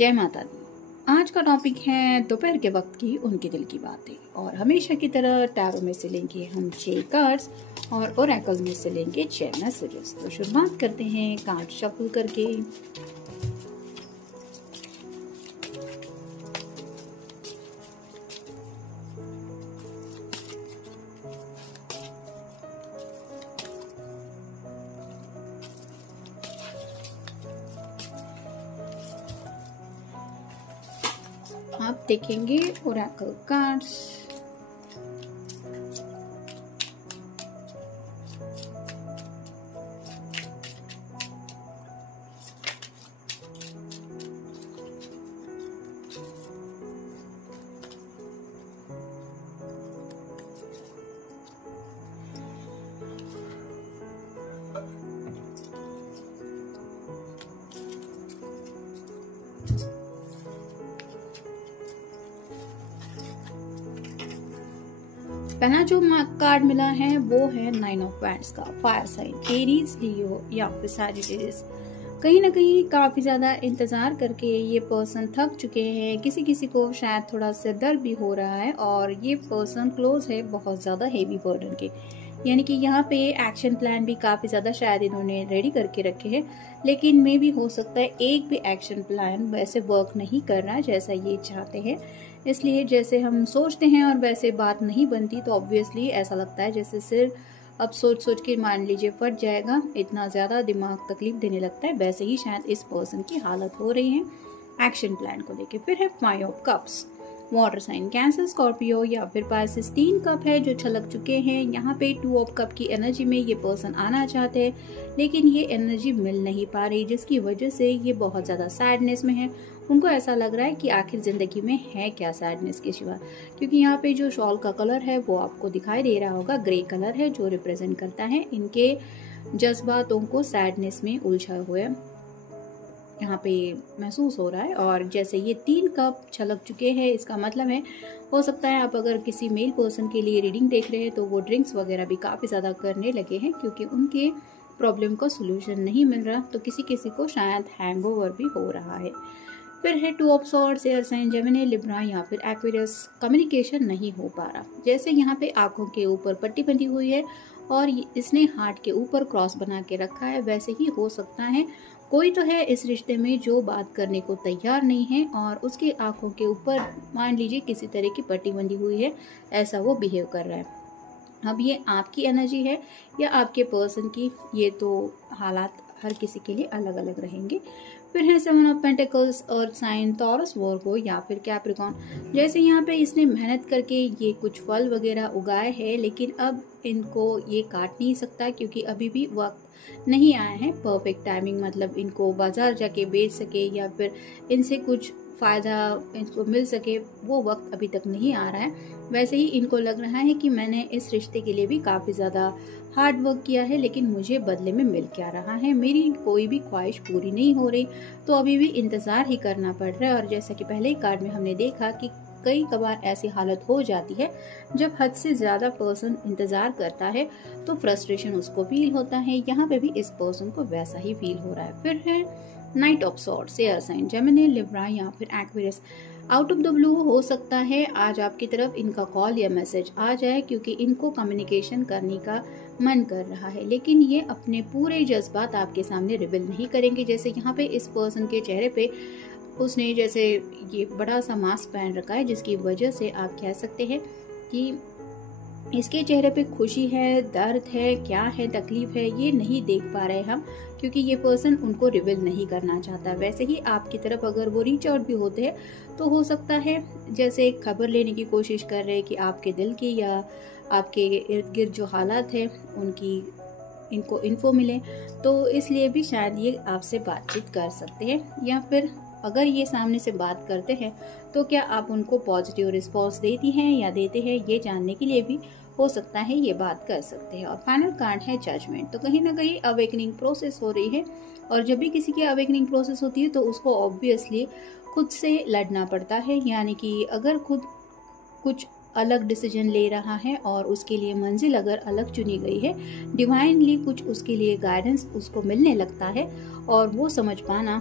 जय माता दी। आज का टॉपिक है दोपहर के वक्त की उनके दिल की बातें। और हमेशा की तरह टैरो में से लेंगे हम 6 कार्ड्स और ओरेकल में से लेंगे 6 मैसेजेस। तो शुरुआत करते हैं कार्ड शफल करके। आप देखेंगे ओरेकल कार्ड्स। पहला जो कार्ड मिला है वो है 9 ऑफ वैंड्स का। फायर साइन एरीज, लियो या फिर सैजिटेरियस। कहीं ना कहीं काफी ज्यादा इंतजार करके ये पर्सन थक चुके हैं। किसी किसी को शायद थोड़ा सा दर्द भी हो रहा है और ये पर्सन क्लोज है बहुत ज्यादा हेवी बर्डन के। यानी कि यहाँ पे एक्शन प्लान भी काफी ज्यादा शायद इन्होंने रेडी करके रखे हैं, लेकिन मे भी हो सकता है एक भी एक्शन प्लान वैसे वर्क नहीं कर रहा है जैसा ये चाहते हैं। इसलिए जैसे हम सोचते हैं और वैसे बात नहीं बनती, तो ऑब्वियसली ऐसा लगता है जैसे सिर अब सोच सोच के मान लीजिए फट जाएगा, इतना ज्यादा दिमाग तकलीफ देने लगता है। वैसे ही शायद इस पर्सन की हालत हो रही है एक्शन प्लान को लेके। फिर है 5 of cups, water sign Cancer, Scorpio या फिर पाइसेस। 3 कप है जो छलक चुके हैं। यहाँ पे 2 ऑफ कप की एनर्जी में ये पर्सन आना चाहते हैं, लेकिन ये एनर्जी मिल नहीं पा रही, जिसकी वजह से ये बहुत ज्यादा सैडनेस में है। उनको ऐसा लग रहा है कि आखिर जिंदगी में है क्या सैडनेस के सिवा, क्योंकि यहाँ पे जो शॉल का कलर है वो आपको दिखाई दे रहा होगा, ग्रे कलर है जो रिप्रेजेंट करता है इनके जज्बातों को सैडनेस में उलझा हुए यहाँ पे महसूस हो रहा है। और जैसे ये 3 कप छलक चुके हैं, इसका मतलब है हो सकता है आप अगर किसी मेल पर्सन के लिए रीडिंग देख रहे हैं तो वो ड्रिंक्स वगैरह भी काफी ज्यादा करने लगे हैं, क्योंकि उनके प्रॉब्लम का सोल्यूशन नहीं मिल रहा। तो किसी किसी को शायद हैंगओवर भी हो रहा है। फिर है 2 of swords, air sign Gemini, Libra या फिर एक्वेरियस। कम्युनिकेशन नहीं हो पा रहा। जैसे यहाँ पे आंखों के ऊपर पट्टी बंधी हुई है और इसने हार्ट के ऊपर क्रॉस बना के रखा है, वैसे ही हो सकता है कोई तो है इस रिश्ते में जो बात करने को तैयार नहीं है और उसकी आंखों के ऊपर मान लीजिए किसी तरह की पट्टी बंधी हुई है, ऐसा वो बिहेव कर रहा है। अब ये आपकी एनर्जी है या आपके पर्सन की, ये तो हालात हर किसी के लिए अलग अलग रहेंगे। फिर है 7 of pentacles, earth sign, Taurus, Virgo या फिर कैप्रिकॉन। जैसे यहाँ पे इसने मेहनत करके ये कुछ फल वगैरह उगाए हैं, लेकिन अब इनको ये काट नहीं सकता क्योंकि अभी भी वक्त नहीं आया है परफेक्ट टाइमिंग, मतलब इनको बाजार जाके बेच सके या फिर इनसे कुछ फायदा इनको मिल सके, वो वक्त अभी तक नहीं आ रहा है। वैसे ही इनको लग रहा है कि मैंने इस रिश्ते के लिए भी काफी ज्यादा हार्ड वर्क किया है, लेकिन मुझे बदले में मिल क्या रहा है, मेरी कोई भी ख्वाहिश पूरी नहीं हो रही, तो अभी भी इंतजार ही करना पड़ रहा है। और जैसा कि पहले ही कार्ड में हमने देखा कि कई कबार ऐसी हालत हो जाती है जब हद से ज्यादा पर्सन इंतजार करता है तो फ्रस्ट्रेशन उसको फील होता है। यहाँ पे भी इस पर्सन को वैसा ही फील हो रहा है। फिर है knight of swords, air sign Gemini, Libra या फिर Aquarius. Out of the blue हो सकता है आज आपकी तरफ इनका कॉल या मैसेज आ जाए, क्योंकि इनको कम्युनिकेशन करने का मन कर रहा है, लेकिन ये अपने पूरे जज्बात आपके सामने रिवील नहीं करेंगे। जैसे यहाँ पे इस पर्सन के चेहरे पे उसने जैसे ये बड़ा सा मास्क पहन रखा है, जिसकी वजह से आप कह सकते हैं कि इसके चेहरे पे खुशी है, दर्द है, क्या है, तकलीफ है, ये नहीं देख पा रहे हम, क्योंकि ये पर्सन उनको रिवील नहीं करना चाहता। वैसे ही आपकी तरफ अगर वो रीच आउट भी होते हैं तो हो सकता है जैसे खबर लेने की कोशिश कर रहे हैं कि आपके दिल की या आपके इर्द गिर्द जो हालात है उनकी इनको इन्फो मिले, तो इसलिए भी शायद ये आपसे बातचीत कर सकते हैं। या फिर अगर ये सामने से बात करते हैं तो क्या आप उनको पॉजिटिव रिस्पॉन्स देती हैं या देते हैं, ये जानने के लिए भी हो सकता है ये बात कर सकते हैं। और फाइनल कार्ड है जजमेंट। तो कहीं ना कहीं अवेकनिंग प्रोसेस हो रही है, और जब भी किसी की अवेकनिंग प्रोसेस होती है तो उसको ऑब्वियसली खुद से लड़ना पड़ता है। यानी कि अगर खुद कुछ अलग डिसीजन ले रहा है और उसके लिए मंजिल अगर अलग चुनी गई है, डिवाइनली कुछ उसके लिए गाइडेंस उसको मिलने लगता है, और वो समझ पाना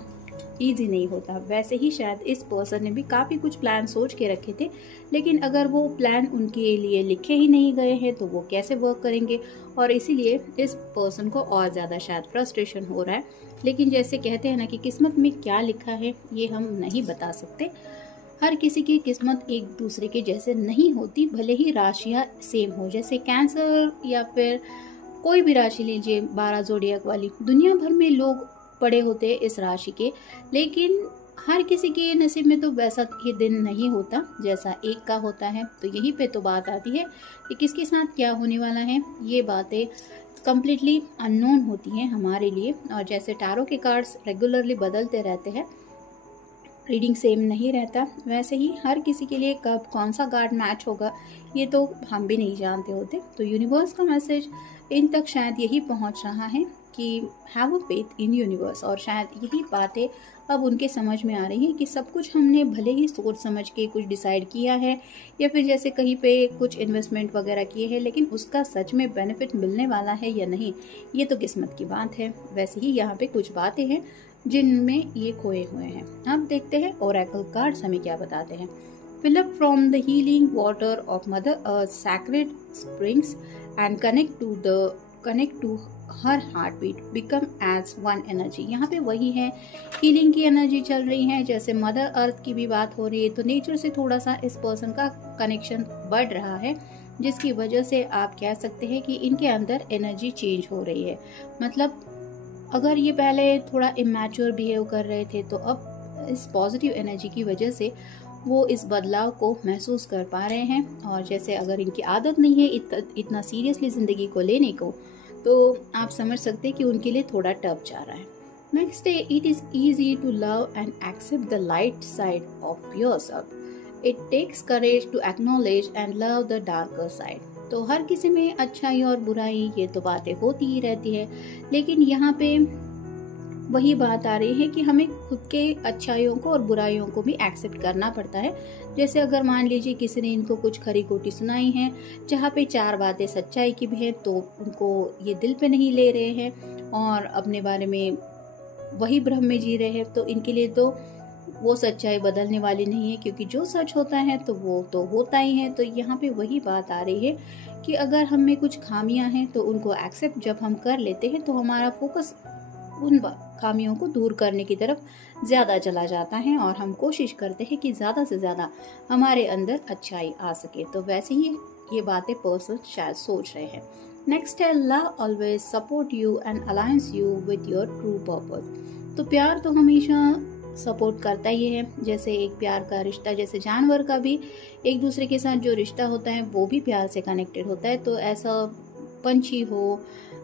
इजी नहीं होता। वैसे ही शायद इस पर्सन ने भी काफ़ी कुछ प्लान सोच के रखे थे, लेकिन अगर वो प्लान उनके लिए लिखे ही नहीं गए हैं तो वो कैसे वर्क करेंगे, और इसीलिए इस पर्सन को और ज़्यादा शायद फ्रस्ट्रेशन हो रहा है। लेकिन जैसे कहते हैं ना कि किस्मत में क्या लिखा है ये हम नहीं बता सकते। हर किसी की किस्मत एक दूसरे के जैसे नहीं होती, भले ही राशियाँ सेम हो। जैसे कैंसर या फिर कोई भी राशि लीजिए, 12 जोडियाक वाली, दुनिया भर में लोग पड़े होते हैं इस राशि के, लेकिन हर किसी के नसीब में तो वैसा ये दिन नहीं होता जैसा एक का होता है। तो यहीं पे तो बात आती है कि किसके साथ क्या होने वाला है, ये बातें कम्प्लीटली अननोन होती हैं हमारे लिए। और जैसे टैरो के कार्ड्स रेगुलरली बदलते रहते हैं, रीडिंग सेम नहीं रहता, वैसे ही हर किसी के लिए कब कौन सा कार्ड मैच होगा ये तो हम भी नहीं जानते होते। तो यूनिवर्स का मैसेज इन तक शायद यही पहुंच रहा है कि have a faith in universe, और शायद यही बातें अब उनके समझ में आ रही हैं कि सब कुछ हमने भले ही सोच समझ के कुछ डिसाइड किया है या फिर जैसे कहीं पे कुछ इन्वेस्टमेंट वगैरह किए हैं, लेकिन उसका सच में बेनिफिट मिलने वाला है या नहीं ये तो किस्मत की बात है। वैसे ही यहाँ पे कुछ बातें हैं जिनमें ये खोए हुए हैं। अब देखते हैं ओरेकल कार्ड्स हमें क्या बताते हैं। Fill up from the healing water of Mother Earth's sacred springs and connect to her heartbeat. Become as one energy. यहाँ पे वही है, हीलिंग की एनर्जी चल रही है। जैसे मदर अर्थ की भी बात हो रही है, तो नेचर से थोड़ा सा इस पर्सन का कनेक्शन बढ़ रहा है, जिसकी वजह से आप कह सकते हैं कि इनके अंदर एनर्जी चेंज हो रही है। मतलब अगर ये पहले थोड़ा इमैच्योर बिहेव कर रहे थे, तो अब इस पॉजिटिव एनर्जी की वजह से वो इस बदलाव को महसूस कर पा रहे हैं। और जैसे अगर इनकी आदत नहीं है इतना सीरियसली ज़िंदगी को लेने को, तो आप समझ सकते हैं कि उनके लिए थोड़ा टफ जा रहा है। Next day, it is easy to love and accept the light side of yourself. It takes courage to acknowledge and love the darker side. तो हर किसी में अच्छाई और बुराई ये तो बातें होती ही रहती है, लेकिन यहाँ पे वही बात आ रही है कि हमें खुद के अच्छाइयों को और बुराइयों को भी एक्सेप्ट करना पड़ता है। जैसे अगर मान लीजिए किसी ने इनको कुछ खरी खोटी सुनाई है, जहाँ पे 4 बातें सच्चाई की भी है, तो उनको ये दिल पे नहीं ले रहे हैं और अपने बारे में वही भ्रम में जी रहे हैं, तो इनके लिए तो वो सच्चाई बदलने वाली नहीं है, क्योंकि जो सच होता है तो वो तो होता ही है। तो यहाँ पे वही बात आ रही है कि अगर हम में कुछ खामियां हैं तो उनको एक्सेप्ट जब हम कर लेते हैं, तो हमारा फोकस उन खामियों को दूर करने की तरफ ज़्यादा चला जाता है और हम कोशिश करते हैं कि ज़्यादा से ज़्यादा हमारे अंदर अच्छाई आ सके। तो वैसे ही ये बातें पर्सन शायद सोच रहे हैं। नेक्स्ट है, love always support you and alliance you with your true purpose. तो प्यार तो हमेशा सपोर्ट करता ही है। जैसे एक प्यार का रिश्ता, जैसे जानवर का भी एक दूसरे के साथ जो रिश्ता होता है वो भी प्यार से कनेक्टेड होता है। तो ऐसा पंछी हो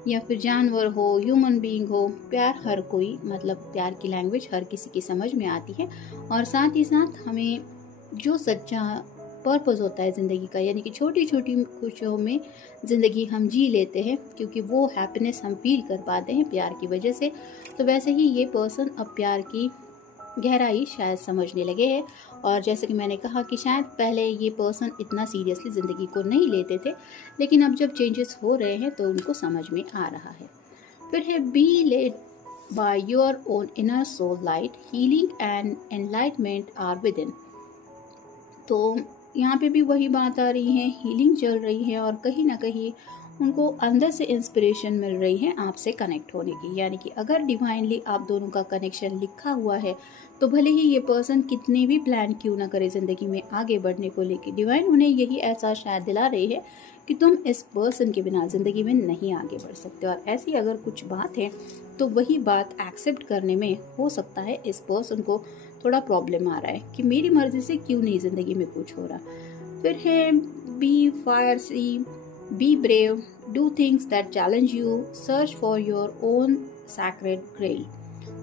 या फिर जानवर हो, ह्यूमन बीइंग हो, प्यार हर कोई, मतलब प्यार की लैंग्वेज हर किसी की समझ में आती है। और साथ ही साथ हमें जो सच्चा पर्पस होता है ज़िंदगी का, यानी कि छोटी छोटी खुशियों में ज़िंदगी हम जी लेते हैं, क्योंकि वो हैप्पीनेस हम फील कर पाते हैं प्यार की वजह से। तो वैसे ही ये पर्सन अब प्यार की गहराई शायद समझने लगे हैं। और जैसे कि मैंने कहा कि शायद पहले ये पर्सन इतना सीरियसली ज़िंदगी को नहीं लेते थे, लेकिन अब जब चेंजेस हो रहे हैं तो उनको समझ में आ रहा है। फिर है, be led by your own inner soul light, healing and enlightenment are within. तो यहाँ पे भी वही बात आ रही है, हीलिंग चल रही है और कहीं ना कहीं उनको अंदर से इंस्पिरेशन मिल रही है आपसे कनेक्ट होने की। यानी कि अगर डिवाइनली आप दोनों का कनेक्शन लिखा हुआ है, तो भले ही ये पर्सन कितने भी प्लान क्यों ना करे ज़िंदगी में आगे बढ़ने को लेके, डिवाइन उन्हें यही एहसास शायद दिला रही है कि तुम इस पर्सन के बिना ज़िंदगी में नहीं आगे बढ़ सकते। और ऐसी अगर कुछ बात है तो वही बात एक्सेप्ट करने में हो सकता है इस पर्सन को थोड़ा प्रॉब्लम आ रहा है कि मेरी मर्जी से क्यों नहीं ज़िंदगी में कुछ हो रहा। फिर है, be fierce, be brave, do things that challenge you, search for your own sacred grail.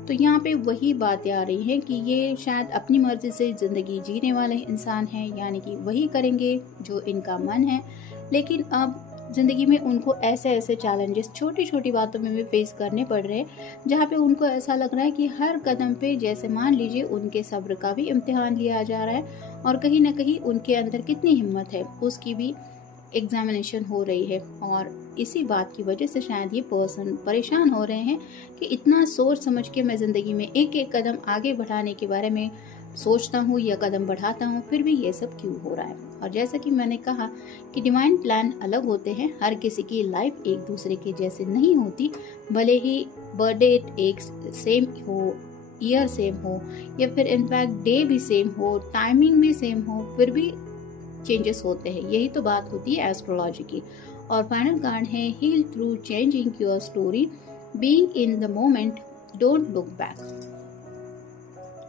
तो यहाँ पे वही बातें आ रही हैं कि ये शायद अपनी मर्जी से ज़िंदगी जीने वाले इंसान हैं, यानी कि वही करेंगे जो इनका मन है। लेकिन अब ज़िंदगी में उनको ऐसे ऐसे चैलेंजेस छोटी छोटी बातों में भी फेस करने पड़ रहे हैं, जहाँ पे उनको ऐसा लग रहा है कि हर कदम पे, जैसे मान लीजिए उनके सब्र का भी इम्तिहान लिया जा रहा है और कहीं ना कहीं उनके अंदर कितनी हिम्मत है उसकी भी एग्जामिनेशन हो रही है और इसी बात की वजह से शायद ये पर्सन परेशान हो रहे हैं कि इतना सोच समझ के मैं ज़िंदगी में एक एक कदम आगे बढ़ाने के बारे में सोचता हूँ या कदम बढ़ाता हूँ, फिर भी ये सब क्यों हो रहा है। और जैसा कि मैंने कहा कि डिवाइन प्लान अलग होते हैं, हर किसी की लाइफ एक दूसरे के जैसे नहीं होती। भले ही बर्थडे एक सेम हो, ईयर सेम हो या फिर इनफैक्ट डे भी सेम हो, टाइमिंग भी सेम हो, फिर भी चेंजेस होते हैं। यही तो बात होती है एस्ट्रोलॉजी की। और फाइनल कार्ड है heal through changing your story, being in the moment, don't look back.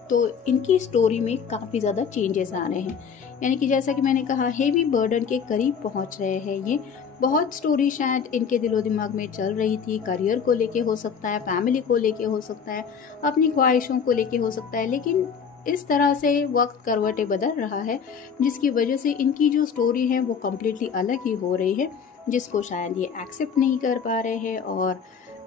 तो इनकी स्टोरी में काफी ज्यादा चेंजेस आ रहे हैं, यानी कि जैसा कि मैंने कहा हेवी बर्डन के करीब पहुंच रहे हैं ये। बहुत स्टोरी शायद इनके दिलो दिमाग में चल रही थी, करियर को लेके हो सकता है, फैमिली को लेके हो सकता है, अपनी ख्वाहिशों को लेके हो सकता है, लेकिन इस तरह से वक्त करवटें बदल रहा है जिसकी वजह से इनकी जो स्टोरी है वो कम्प्लीटली अलग ही हो रही है, जिसको शायद ये एक्सेप्ट नहीं कर पा रहे हैं और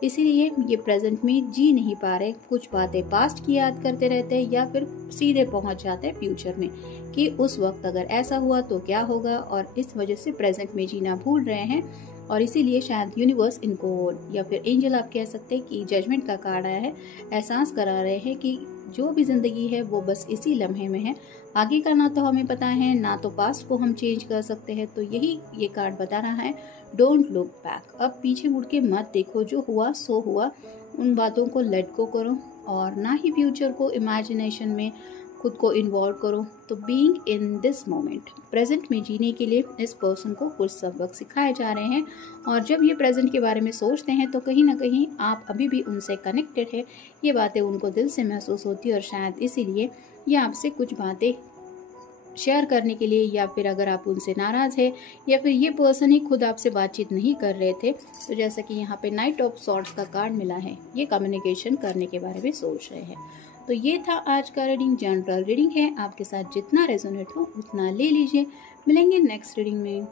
इसीलिए ये प्रेजेंट में जी नहीं पा रहे। कुछ बातें पास्ट की याद करते रहते हैं या फिर सीधे पहुंच जाते हैं फ्यूचर में कि उस वक्त अगर ऐसा हुआ तो क्या होगा, और इस वजह से प्रेजेंट में जीना भूल रहे हैं। और इसीलिए शायद यूनिवर्स इनको, या फिर एंजल आप कह सकते हैं कि जजमेंट का कार्ड आया है, एहसास करा रहे हैं कि जो भी जिंदगी है वो बस इसी लम्हे में है। आगे का ना तो हमें पता है, ना तो पास्ट को हम चेंज कर सकते हैं। तो यही ये कार्ड बता रहा है, डोंट लुक बैक। अब पीछे मुड़ के मत देखो, जो हुआ सो हुआ, उन बातों को लेट गो करो और ना ही फ्यूचर को इमेजिनेशन में खुद को इन्वॉल्व करो। तो being in this moment, present में जीने के लिए इस पर्सन को कुछ सबक सिखाए जा रहे हैं। और जब ये प्रेजेंट के बारे में सोचते हैं तो कहीं ना कहीं आप अभी भी उनसे कनेक्टेड है, ये बातें उनको दिल से महसूस होती है और शायद इसीलिए ये आपसे कुछ बातें शेयर करने के लिए, या फिर अगर आप उनसे नाराज है या फिर ये पर्सन ही खुद आपसे बातचीत नहीं कर रहे थे, तो जैसा कि यहाँ पे नाइट ऑफ सॉर्ड्स का कार्ड मिला है, ये कम्युनिकेशन करने के बारे में सोच रहे हैं। तो ये था आज का रीडिंग, जनरल रीडिंग है, आपके साथ जितना रेजोनेट हो उतना ले लीजिए। मिलेंगे नेक्स्ट रीडिंग में।